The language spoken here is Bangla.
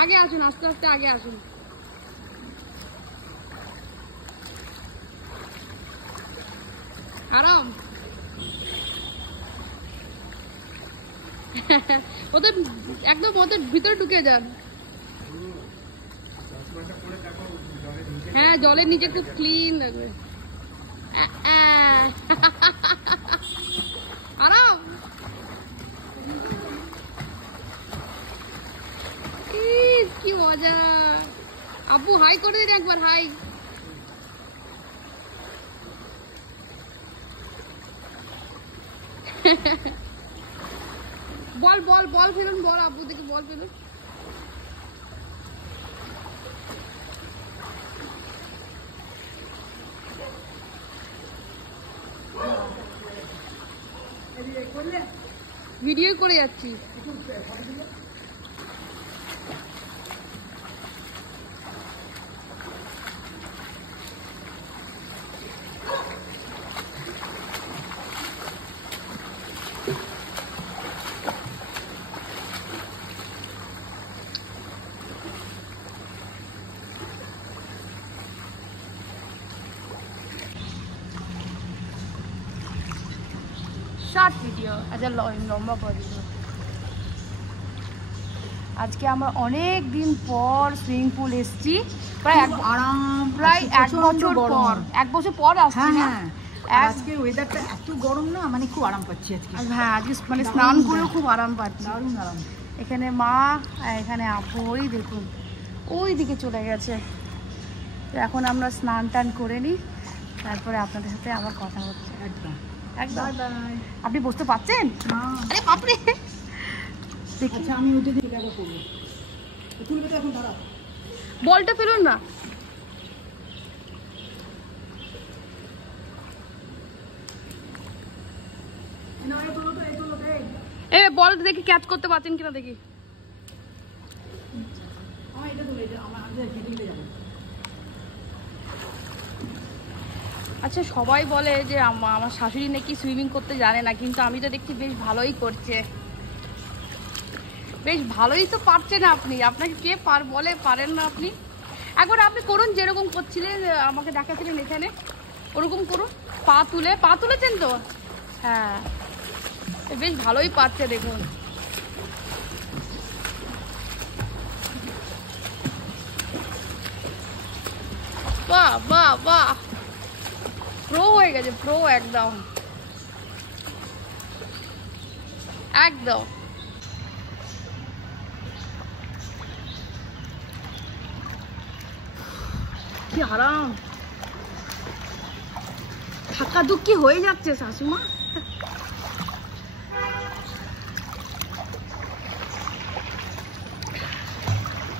আগে আসুন, আস্তে আস্তে আগে আসুন। আরাম। ওদের একদম ওদের ভিতরে ঢুকে যান। হ্যাঁ, জলের নিচে খুব ক্লিন লাগবে। আরাম। কি মজা। আব্বু হাই করে দিন একবার, হাই। বল বল বল ফেলুন, বল আব্বু থেকে বল ফেলুন। ভিডিও করে যাচ্ছি। শর্ট ভিডিও, আচ্ছা লম্বা করে দিল। আজকে আমরা অনেক দিন পর সুইমিং পুল এসেছি, প্রায় প্রায় 1 বছর পর। 1 বছর পর আসছি না। আজকে ওয়েদারটা এত গরম না, মানে খুব আরাম পাচ্ছি আজকে। হ্যাঁ, আজকে মানে স্নান করেও খুব আরাম পাচ্ছি। দারুণ আরাম। এখানে মা, এখানে আপু, ওই দেখুন ওই দিকে চলে গেছে। এখন আমরা স্নান টান করে নিই, তারপরে আপনাদের সাথে আবার কথা হচ্ছে। একদম একদম। আপনি বসতে পারছেন? আরে বাপরে। আচ্ছা, আমি ওটা দিয়ে টাকা করবো। তুলবে তো এখন, দাঁড়া। বলটা ফেলুন না। এ বল দেখি ক্যাচ করতে পারছেন কিনা দেখি। আচ্ছা, সবাই বলে যে আমার শাশুড়ি নাকি সুইমিং করতে জানে না, কিন্তু আমি তো দেখছি বেশ ভালোই করছে। বেশ ভালোই তো পারছেন আপনি। আপনাকে কে বলে পারেন না আপনি? একবার আপনি করুন, যেরকম করছিলেন আমাকে দেখাচ্ছিলেন এখানে, ওরকম করুন। পা তুলেছেন তো? হ্যাঁ, বেশ ভালোই পারছে দেখুন। বাহ বাহ বাহ, প্রো হয়ে গেছে, প্রো একদম একদম। কি আরাম। থাকা দুঃখী হয়ে যাচ্ছে শাশুমা।